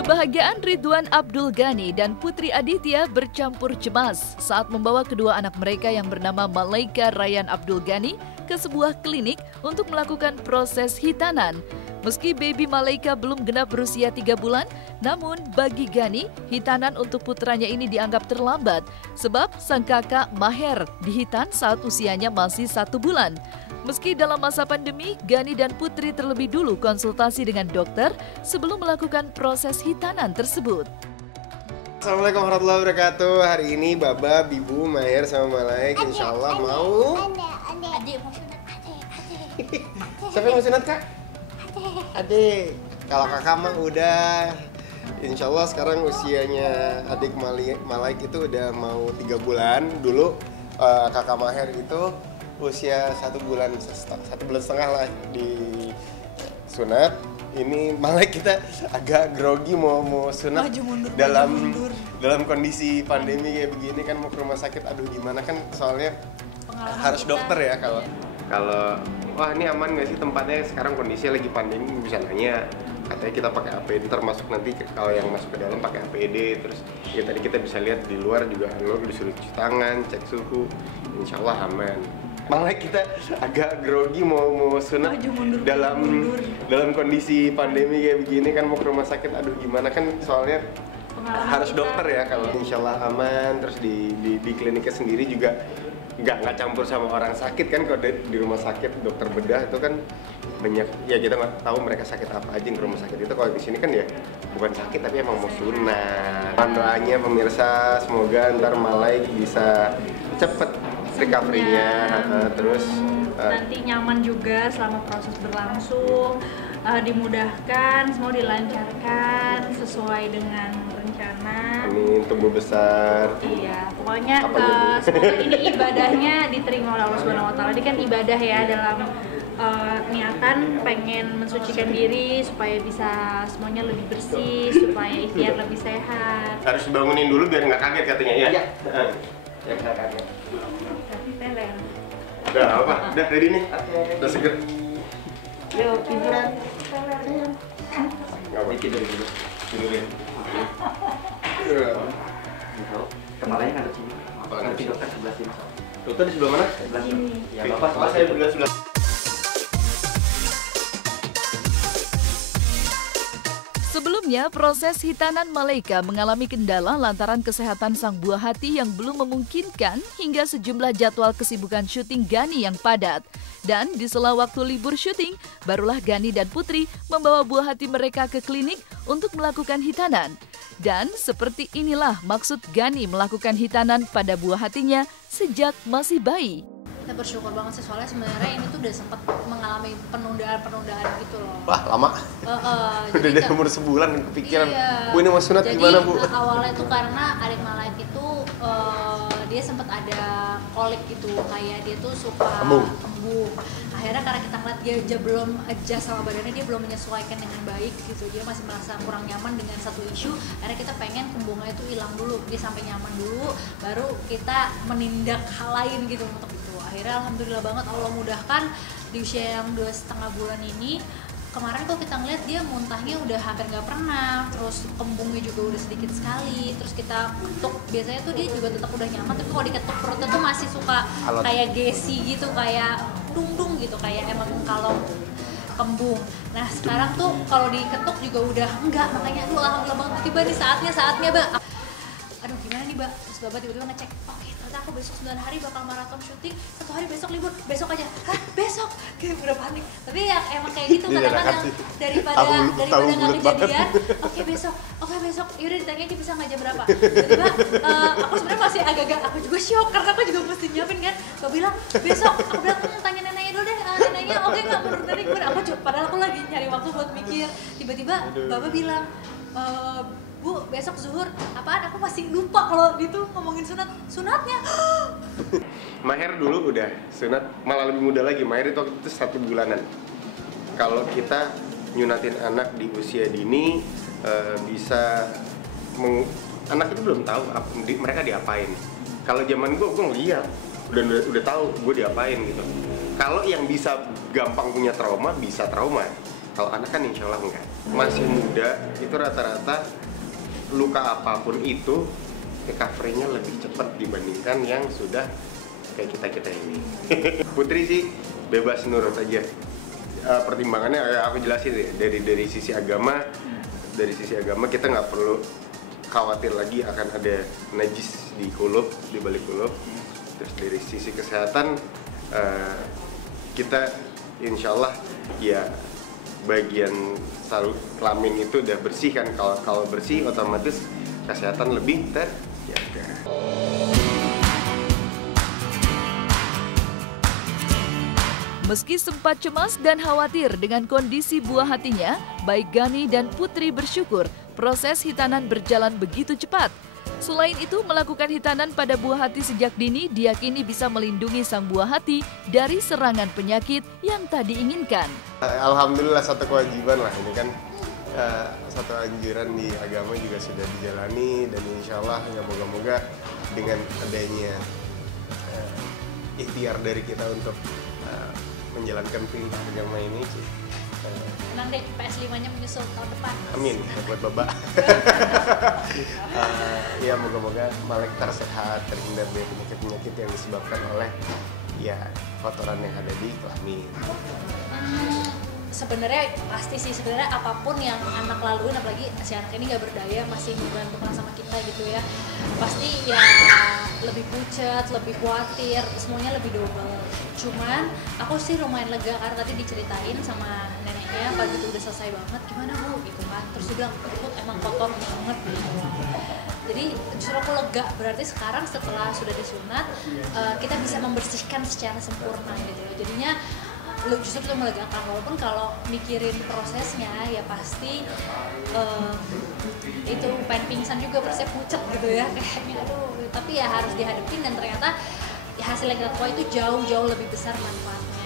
Kebahagiaan Ridwan Abdul Ghani dan Putri Aditya bercampur cemas saat membawa kedua anak mereka yang bernama Malaika Ryan Abdul Ghani ke sebuah klinik untuk melakukan proses hitanan. Meski baby Malaika belum genap berusia 3 bulan, namun bagi Ghani, hitanan untuk putranya ini dianggap terlambat sebab sang kakak Maher dihitan saat usianya masih 1 bulan. Meski dalam masa pandemi, Ghani dan Putri terlebih dulu konsultasi dengan dokter sebelum melakukan proses hitanan tersebut. Assalamualaikum warahmatullahi wabarakatuh. Hari ini Baba, Bibu, Maher sama Malaik insya Allah mau. Adik mau sunat, adik. Siapa yang mau sunat kak? Adik. Kalau kakak mah udah. Insya Allah sekarang usianya adik Malaik itu udah mau 3 bulan. Dulu kakak Maher itu usia 1 bulan setengah lah di sunat. Ini malah kita agak grogi mau sunat dalam kondisi pandemi kayak begini kan, mau ke rumah sakit aduh gimana kan, soalnya harus dokter ya kalau wah ini aman nggak sih tempatnya, sekarang kondisinya lagi pandemi bisa nanya, katanya kita pakai APD, termasuk nanti kalau yang masuk ke dalam pakai APD, terus ya tadi kita bisa lihat di luar juga lo disuruh cuci tangan, cek suhu, insya Allah aman. Malah kita agak grogi mau sunat dalam kondisi pandemi kayak begini kan, mau ke rumah sakit aduh gimana kan, soalnya harus dokter ya kalau insya Allah aman. Terus di kliniknya sendiri juga nggak campur sama orang sakit kan, kalau di rumah sakit dokter bedah itu kan banyak ya, kita nggak tahu mereka sakit apa aja di rumah sakit itu. Kalau di sini kan ya bukan sakit tapi emang mau sunat. Doanya pemirsa semoga ntar Malaik bisa cepet recovery-nya, terus nanti nyaman juga selama proses berlangsung, dimudahkan, semua dilancarkan sesuai dengan rencana. Amin, tumbuh besar. Iya, pokoknya semoga ini ibadahnya diterima oleh Allah Subhanahu Wa Taala. Ini kan ibadah ya, dalam niatan pengen mensucikan diri supaya bisa semuanya lebih bersih, supaya ikhtiar lebih sehat. Harus dibangunin dulu biar nggak kaget katanya ya. Iya. Ya nggak kaget. Udah apa? Udah ready nih? Udah seger? Yuk, tiduran. Nggak apa, tidur dulu. Tidurin. Kepalanya ngadep sini. Nanti dokter sebelah sini. Dokter di sebelah mana? Sebelah sini. Ya bapak, saya sebelah. Sebelumnya, proses hitanan Malaika mengalami kendala lantaran kesehatan sang buah hati yang belum memungkinkan hingga sejumlah jadwal kesibukan syuting Ghani yang padat. Dan di sela waktu libur syuting, barulah Ghani dan Putri membawa buah hati mereka ke klinik untuk melakukan hitanan. Dan seperti inilah maksud Ghani melakukan hitanan pada buah hatinya sejak masih bayi. Kita bersyukur banget sih, soalnya sebenarnya ini tuh udah sempat mengalami penundaan gitu loh. Wah lama. Udah dari umur sebulan kepikiran. Iya. Bu ini mau sunat gimana Bu? Jadi awalnya tuh karena adik Malaik itu dia sempat ada kolik gitu, kayak dia tuh suka embung. Akhirnya karena kita ngeliat dia belum adjust sama badannya, dia belum menyesuaikan dengan baik gitu, dia masih merasa kurang nyaman dengan satu isu. Akhirnya kita pengen kembungnya itu hilang dulu, dia sampai nyaman dulu, baru kita menindak hal lain gitu untuk itu. Akhirnya alhamdulillah banget Allah mudahkan di usia yang 2,5 bulan ini. Kemarin kok kita ngeliat dia muntahnya udah hampir nggak pernah, terus kembungnya juga udah sedikit sekali, terus kita ketuk, biasanya tuh dia juga tetap udah nyaman, tapi kalau diketuk perutnya tuh masih suka kayak gesi gitu, kayak dung gitu, kayak emang kalau kembung. Nah sekarang tuh kalau diketuk juga udah enggak, makanya aduh alhamdulillah banget, tiba nih saatnya Mbak. Aduh gimana nih Mbak, terus Bapak tiba-tiba ngecek, oke ternyata aku besok 9 hari bakal maraton syuting, 1 hari besok libur, besok aja, hah besok? Kayak udah panik, tapi ya emang kayak gitu kadang-kadang daripada nggak kejadian, oke besok, yaudah ditanya aja bisa nggak jam berapa, tiba-tiba aku sebenarnya masih agak-agak, aku juga shock karena aku juga mesti nyiapin kan, Bapak bilang besok, aku bilang tanya neneknya dulu deh, neneknya oke nggak menurut nenek gimana, padahal aku lagi nyari waktu buat mikir, tiba-tiba Bapak bilang, Bu, besok zuhur, apaan? Aku masih lupa kalau itu ngomongin sunatnya. Maher dulu udah sunat, malah lebih muda lagi. Maher itu waktu itu 1 bulanan. Kalau kita nyunatin anak di usia dini bisa anak itu belum tahu mereka diapain. Kalau zaman gue ngeliat udah tahu gue diapain gitu. Kalau yang bisa gampang punya trauma bisa trauma. Kalau anak kan insya Allah enggak. Masih muda itu rata-rata luka apapun itu recovery-nya lebih cepat dibandingkan yang sudah kayak kita ini. Putri sih bebas nurut aja. Pertimbangannya aku jelasin deh, dari sisi agama. Dari sisi agama kita nggak perlu khawatir lagi akan ada najis di balik kulub. Terus dari sisi kesehatan kita insya Allah ya bagian saraf kelamin itu udah bersih kan. Kalau bersih otomatis kesehatan lebih terjaga. Meski sempat cemas dan khawatir dengan kondisi buah hatinya, baik Gani dan Putri bersyukur proses hitanan berjalan begitu cepat. Selain itu, melakukan hitanan pada buah hati sejak dini diyakini bisa melindungi sang buah hati dari serangan penyakit yang tak diinginkan. Alhamdulillah satu kewajiban lah ini kan, satu anjuran di agama juga sudah dijalani dan insya Allah ya moga-moga dengan adanya ikhtiar dari kita untuk menjalankan perintah agama ini sih. Tenang deh, PS5-nya menyusul tahun depan. Amin, buat Bapak. Ya moga-moga Malek tersehat, terhindar dari penyakit-penyakit yang disebabkan oleh ya kotoran yang ada di kelamin. Sebenarnya pasti sih, sebenarnya apapun yang anak laluin, apalagi si anak ini nggak berdaya, masih bergantungan sama kita gitu ya, pasti ya lebih pucat, lebih khawatir, semuanya lebih double. Cuman aku sih lumayan lega karena tadi diceritain sama neneknya pagi itu udah selesai banget, gimana Bu gitu kan, terus dia bilang itu emang kotor banget gitu. Jadi justru aku lega, berarti sekarang setelah sudah disunat kita bisa membersihkan secara sempurna gitu. Jadinya justru itu melegakan, walaupun kalau mikirin prosesnya ya pasti itu pengen pingsan juga, prosesnya pucat gitu ya kayaknya, aduh, tapi ya harus dihadapin dan ternyata ya hasil yang kita itu jauh-jauh lebih besar manfaatnya.